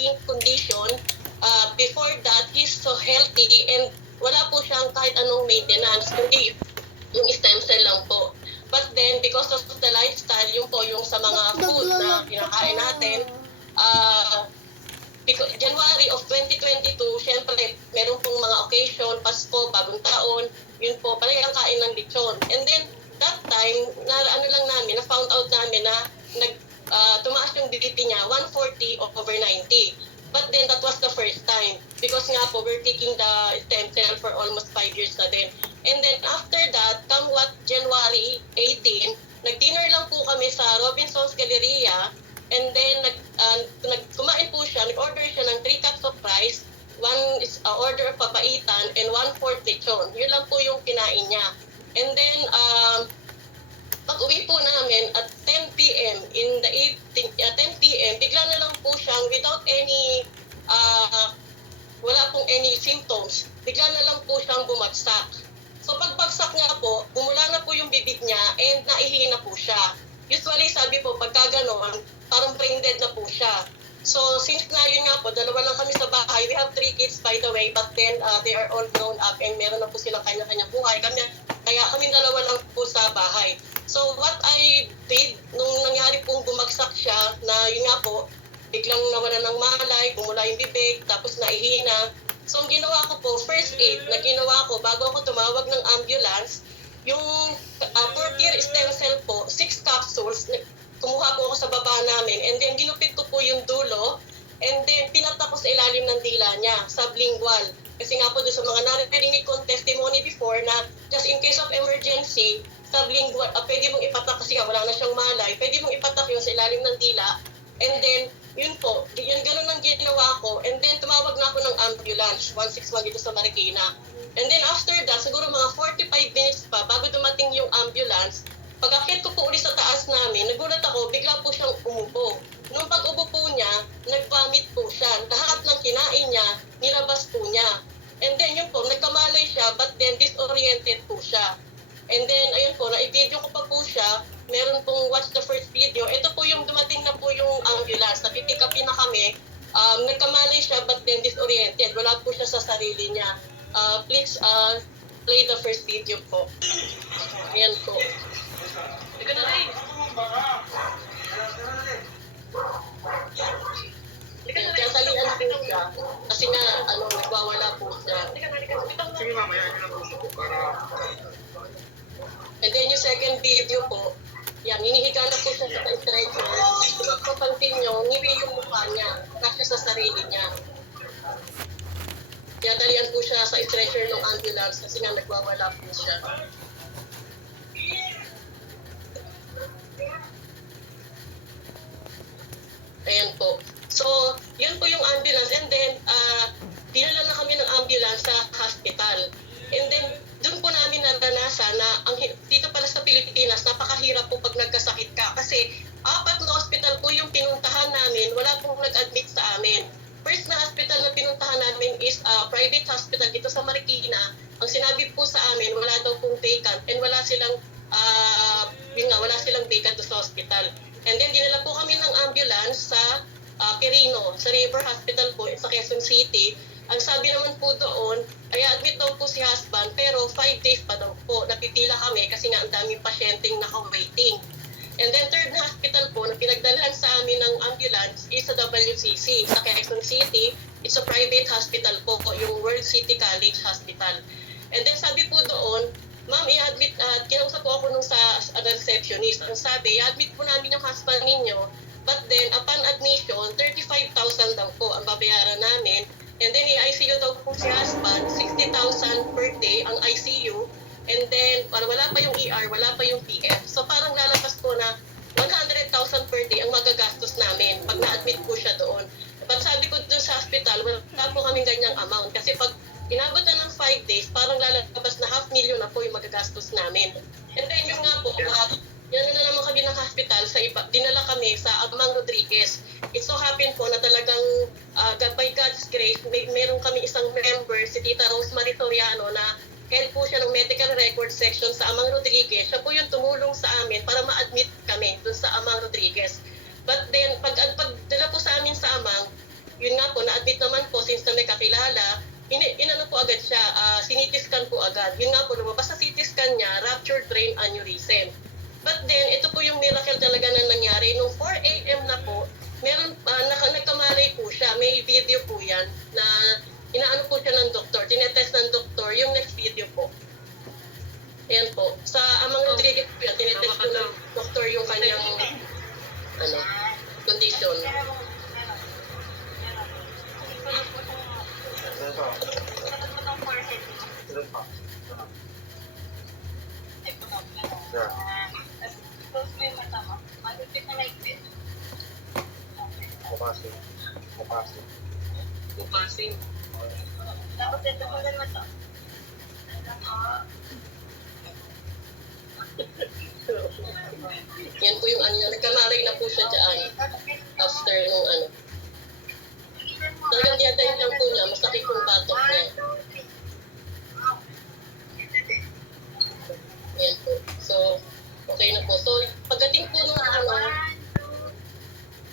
dying condition. Before that, he's so healthy and wala po siyang kahit anong maintenance, kundi yung stem cell lang po. But then, because of the lifestyle, yung po yung sa mga food na kinakain natin, January of 2022, syempre, meron pong mga occasion, Pasko, Bagong Taon, yun po, palagi ang kain ng lechon. And then, that time, na-found out namin na tumaas yung BP niya, 140 over 90. But then, that was the first time. Because nga po, we're taking the stem cell for almost 5 years na din. And then, after that, January 18, nag-dinner lang po kami sa Robinson's Galleria. And then, kumain po siya, nag-order siya ng 3 cups of rice, 1 is order of papaitan, and 1/4 lechon. Yun lang po yung kinain niya. And then, pag-uwi po namin at 10 p.m. in the 10 p.m., bigla na lang po siyang without any, wala pong any symptoms, bigla na lang po siyang bumagsak. So pagbagsak nga po, bumula na po yung bibig niya and naihina po siya. Usually sabi po, pagka ganon, parang brain dead na po siya. So since na yun nga po, dalawa lang kami sa bahay. We have 3 kids by the way, but then they are all grown up and meron na po silang kanya-kanya buhay. Kaya kami dalawa lang po sa bahay. So what I did, nung nangyari pong bumagsak siya, na yun nga po, biglang nawala ng malay, bumula yung bibig, tapos naihina. So ang ginawa ko po, first aid na ginawa ko bago ako tumawag ng ambulance, yung Portier stem cell po, 6 capsules, kumuha po ako sa baba namin, and then ginupit ko po yung dulo, and then pinatak ko sa ilalim ng dila niya, sublingual. Kasi nga po doon sa mga narinig kong testimony before na just in case of emergency, sublingual, pwede mong ipatak kasi nga wala na siyang malay, pwede mong ipatak yun sa ilalim ng dila, and then yun po, yun ganun ang ginawa ko, and then tumawag na ako ng ambulance, 161 dito sa Marikina. And then after that, siguro mga 45 minutes pa bago dumating yung ambulance, pag-akit ko po ulit sa taas namin, nagulat ako, bigla po siyang umupo. Nung pag-upo po niya, nag-vomit po siya. Lahat ng kinain niya, nilabas po niya. And then yun po, nagkamalay siya, but then disoriented po siya. And then, ayun po, na-video ko pa po siya, meron pong watch the first video. Ito po yung dumating na po yung ambulance, napipick upin na kami. Nagkamalay siya, but then disoriented. Wala po siya sa sarili niya. Please play the first video po. Ayan po. Ika na rin. Kasalian po siya. Kasi nga, nagwawala po siya. Sige mamaya, yun lang po para... And then yung second video po, yan, hinihiga na po siya sa stretcher. Kung papansin nyo, ngiwi yung mukha niya, kasi sa sarili niya. Kaya dalian po siya sa stretcher ng ambulance kasi nga nagwawala po siya. Ayan po. So, yun po yung ambulance. And then, dinala na kami ng ambulance sa hospital. And then, doon po namin naranasan na dito pala sa Pilipinas, napakahirap po pag nagkasakit ka. Kasi 4 na hospital po yung pinuntahan namin, wala pong nag-admit sa amin. First na hospital na pinuntahan namin is private hospital dito sa Marikina. Ang sinabi po sa amin, wala daw pong vacant and wala silang vacant sa hospital. And then dinala po kami ng ambulance sa Quirino, sa River Hospital po sa Quezon City. Ang sabi naman po doon, ay admit daw po si husband, pero 5 days pa daw po. Napipila kami kasi nga ang daming pasyenteng naka-waiting. And then third na hospital po na pinagdalhan sa amin ng ambulance is sa WCC, sa Quezon City. It's a private hospital po, yung World City College Hospital. And then sabi po doon, ma'am, i-admit, kinausap po ako nung sa receptionist. Ang sabi, i-admit po namin yung husband ninyo, but then upon admission, 35,000 daw po ang babayaran namin. And then i-ICU daw po si husband, 60,000 per day ang ICU. And then, wala pa yung ER, wala pa yung PF. So parang lalabas po na 100,000 per day ang magagastos namin pag na-admit po siya doon. But sabi ko doon sa hospital, wala po kaming ganyang amount. Kasi pag inabot na ng 5 days, parang lalabas na 500,000 na po yung magagastos namin. And then yung nga po, yan na naman kami ng hospital, dinala kami sa Amang Rodriguez. It so happened po na talagang by God's grace, meron kami isang member, si Tita Rosemary Toriano, na head po siya ng medical record section sa Amang Rodriguez. Siya po yung tumulong sa amin para ma-admit kami dun sa Amang Rodriguez. But then, pag dala po sa amin sa Amang, yun nga po, na-admit naman po since na may kakilala, inano po agad siya, CT scan po agad. Yun nga po, lumabas sa CT scan niya, ruptured brain aneurysm. But then, ito po yung miracle talaga na nangyari. Nung 4 a.m. na po, meron nagkamalay po siya. May video po yan na inaano po siya ng doktor. Tinetest ng doktor yung next video po. Ayan po. Sa Amang Rodriguez po yan, tinetest po ng doktor yung kanyang condition. Saan pa? Saan pa? Yeah. Kumasin. Kumasin. Bukasin. Tapos ito mo naman to. Yan po yung ano niya. Nagkamalay na po siya dyan after nung ano. Talagang diadayin lang po niya. Masakit yung batok niya. Yan po. So, okay na po. So, pagdating po nung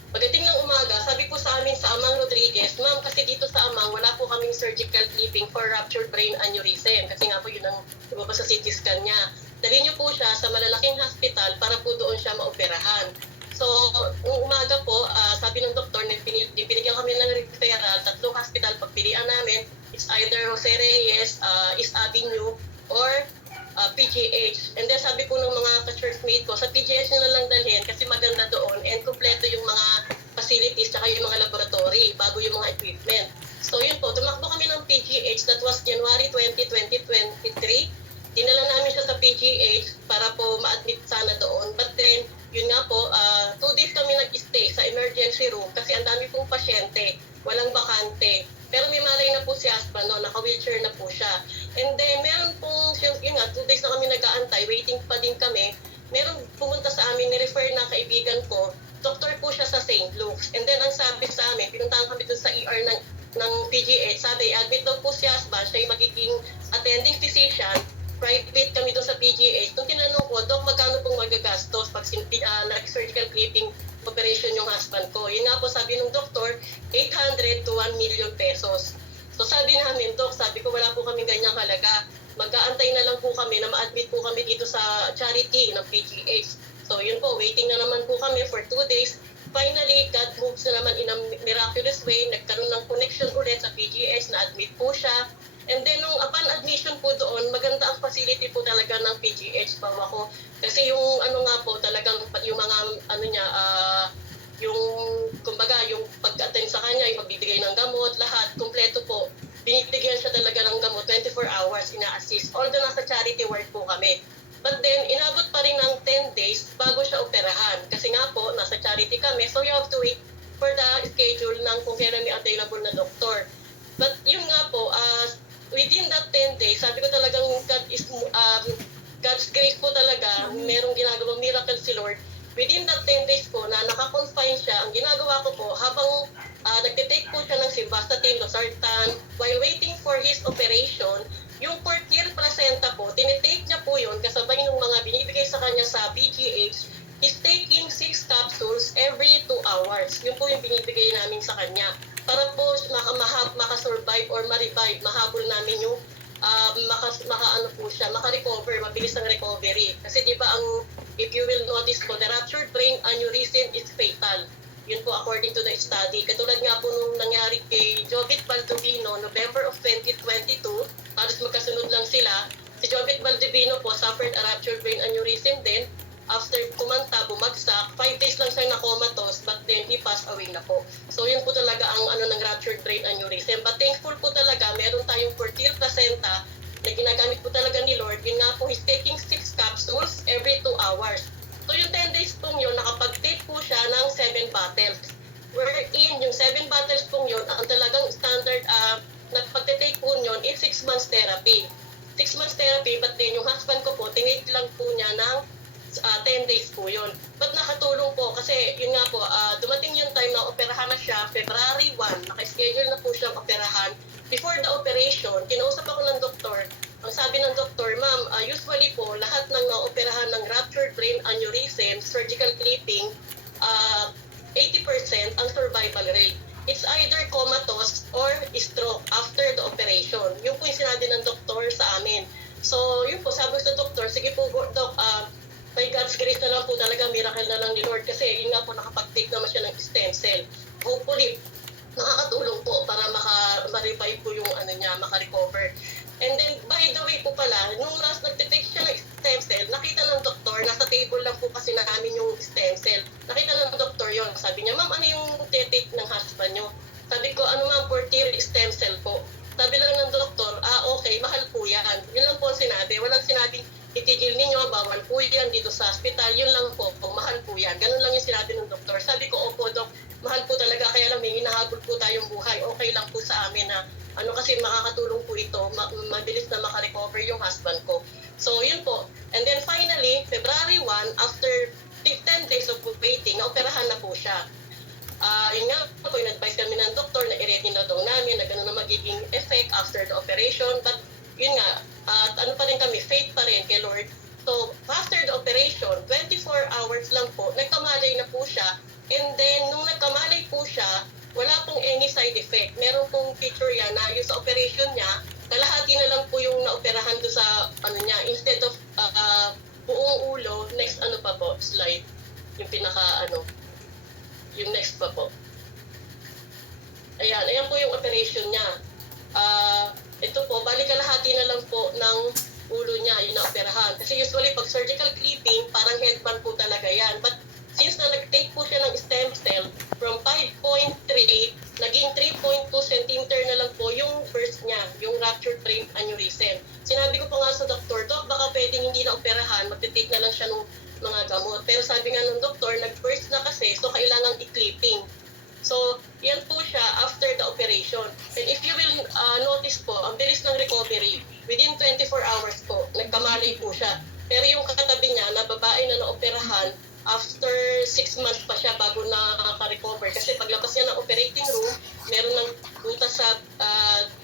pagdating ng umaga, sabi po sa amin sa Amang Rodriguez, ma'am, kasi dito sa Amang, wala po kaming surgical clipping for ruptured brain aneurysm. Kasi nga po yun ang lumabas sa CT scan niya. Dali niyo po siya sa malalaking hospital para po doon siya maoperahan. So, nung umaga po, sabi ng doktor, binigyan kami ng referral, 3 hospital, pagpilian namin, it's either Jose Reyes, East Avenue, or PGH. And then sabi po ng mga ka-churchmate ko, sa PGH na lang dalhin kasi maganda doon and kumpleto yung mga facilities tsaka yung mga laboratory bago yung mga equipment. So yun po, tumakbo kami ng PGH, that was January 20, 2023. Dinala namin siya sa PGH para po ma-admit sana doon. But then, yun nga po, 2 days kami nag-stay sa emergency room kasi ang dami pong pasyente, walang bakante. Pero may malay na po si husband, no? Naka-wheelchair na po siya. And then, meron pong, yun nga, 2 days na kami nag-aantay, waiting pa din kami. Meron pumunta sa amin, ni-refer na kaibigan ko, doktor po siya sa St. Luke's. And then, ang sabi sa amin, pinuntahan kami dun sa ER ng PGH, sabi, admit daw po si husband, siya yung magiging attending physician, private kami doon sa PGH. Nung tinanong ko, Dok, magkano pong magagastos pag surgical clipping operation yung husband ko? Yun nga po sabi ng doktor, 800 to 1 million pesos. So sabi namin, Dok, sabi ko wala po kami ganyang halaga. Mag-aantay na lang po kami na ma-admit po kami dito sa charity ng PGH. So yun po, waiting na naman po kami for 2 days. Finally, God moves na naman in a miraculous way. Nagkaroon ng connection ulit sa PGH, na-admit po siya. And then, nung upon admission po doon, maganda ang facility po talaga ng PGH, bawa ko. Kasi yung ano nga po, talagang yung mga ano niya, yung kumbaga, yung pag-attend sa kanya, yung magbibigay ng gamot, lahat, kumpleto po. Binibigyan siya talaga ng gamot, 24 hours, ina-assist. Although nasa charity work po kami. But then, inabot pa rin ng 10 days bago siya operahan. Kasi nga po, nasa charity kami, so you have to wait for the schedule ng kung kailan may available na doktor. But yun nga po, within that 10 days, sabi ko talagang God's grace po talaga, merong ginagawang miracle si Lord. Within that 10 days po na naka-confine siya, ang ginagawa ko po, habang nagtitake po siya ng simvastatin, losartan, while waiting for his operation, yung portier placenta po, tinitake niya po yun kasabay ng mga binibigay sa kanya sa PGH. He's taking 6 capsules every 2 hours. Yun po yung binibigay namin sa kanya para po makasurvive or ma-revive, mahabol namin yung maka-recover, mabilis ang recovery. Kasi di ba if you will notice po, the ruptured brain aneurysm is fatal. Yun po according to the study. Katulad nga po nung nangyari kay Jovit Baldovino, November of 2022, halos magkasunod lang sila. Si Jovit Baldovino po suffered a ruptured brain aneurysm din. After kumanta, bumagsak, 5 days lang siya na-comatose, but then he passed away na po. So yun po talaga ang ng ruptured brain aneurysm. But thankful po talaga, meron tayong portier placenta na ginagamit po talaga ni Lord. Yun nga po, he's taking 6 capsules every 2 hours. So yung 10 days pong yun, nakapag-take po siya ng 7 bottles. Wherein yung 7 bottles pong yun, ang talagang standard na pag-take po yun, is 6 months therapy. 6 months therapy, but then yung husband ko po, tinake lang po niya ng 10 days po yun. But nakatulong po kasi yun nga po, dumating yung time na operahan na siya, February 1, naka-schedule na po siyang operahan. Before the operation, kinausap ako ng doktor. Ang sabi ng doktor, ma'am, usually po, lahat ng naoperahan ng ruptured brain aneurysm, surgical clipping, 80% ang survival rate. it's either comatose or stroke after the operation. Yun po yung sinabi ng doktor sa amin. So, yun po, sabi ko sa doktor, sige po, Doc, by God's grace na lang po talaga, miracle na lang ni Lord. Kasi yun nga po, nakapag-take naman siya ng stem cell. Hopefully, nakakatulong po para ma-revive po yung ano niya, maka-recover. And then, by the way po pala, nung nag-take siya ng stem cell, nakita ng doktor, nasa table lang po kasi namin yung stem cell. Nakita ng doktor yon. Sabi niya, ma'am, ano yung take ng husband niyo? Sabi ko, ano ma'am, 4-tier stem cell po. Sabi lang ng doktor, okay, mahal po yan. Yun lang po ang sinabi. Walang sinabing, itigil ninyo, bawal po yan dito sa hospital. Yun lang po, mahal po yan. Ganun lang yung sinabi ng doktor. Sabi ko, opo, Dok, mahal po talaga. Kaya lang, may hinahabol po tayong buhay. Okay lang po sa amin na ano kasi makakatulong po ito, mabilis na makarecover yung husband ko. So, yun po. And then finally, February 1, after 10 days of waiting, naoperahan na po siya. Yun nga po, in-advise kami ng doktor na i-ready na daw namin na gano'n na magiging effect after the operation. But yun nga, ano pa rin kami, faith pa rin kay Lord. So, after the operation, 24 hours lang po, nagkamalay na po siya. And then, nung nagkamalay po siya, wala pong any side effect. Meron pong picture yan na yung sa operation niya, kalahati na lang po yung naoperahan do sa ano niya. Instead of buong ulo, next ano pa po, slide. Yung pinaka ano, yung next pa po. Ayan po yung operation niya. Ito po, bali kalahati na lang po ng ulo niya, yung naoperahan. Kasi usually pag surgical clipping, parang headband po talaga yan. But since na nag-take po siya ng stem cell, from 5.3, naging 3.2 cm na lang po yung burst niya, yung ruptured brain aneurysm. Sinabi ko pa nga sa doktor, Dok, baka pwedeng hindi na operahan, magte-take na lang siya ng mga gamot. Pero sabi nga ng doktor, nag-burst na kasi, so kailangan i-clipping. So, yan po siya after the operation. And if you will notice po, ang bilis ng recovery, within 24 hours po, nagkamalay po siya. Pero yung katabi niya, na babae na naoperahan, after 6 months pa siya bago nakaka-recover. Kasi paglabas niya ng operating room, meron ng butas sa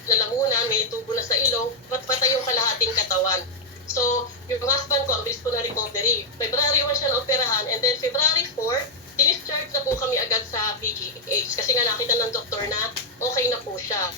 lalamunan, may tubo na sa ilong, patay yung kalahating katawan. So, yung husband ko, ang bilis po na recovery. February 1 siya na-operahan, and then February 4, discharge na po kami agad sa PGH. Kasi nga nakita ng doktor na okay na po siya.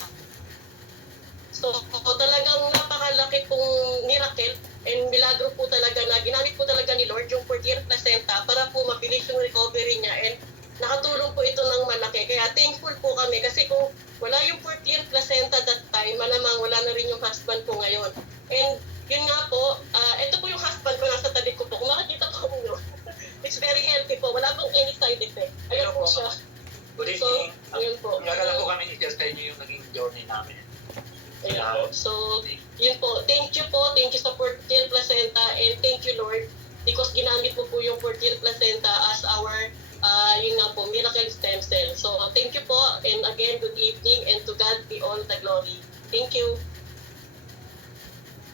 So, talagang napakalaki pong miracle and milagro po talaga na ginamit po talaga ni Lord yung 4-tier placenta para po mabilis yung recovery niya, and nakatulong po ito ng malaki. Kaya thankful po kami kasi kung wala yung 4-tier placenta that time, malamang wala na rin yung husband ko ngayon. And yun nga po, ito po yung husband ko, nasa tabi ko po. Kung makikita po nyo, it's very healthy po. Wala pong any side effect. Ayan po siya. Good So, evening. yun po. Nagala po kami i-share sa inyo yung naging journey namin. Ayan po. So, yun po. Thank you po. Thank you sa 4-tier placenta, and thank you, Lord, because ginamit mo po yung 4-tier placenta as our yun nga po, miracle stem cell. So, thank you po, and again, good evening, and to God be all the glory. Thank you.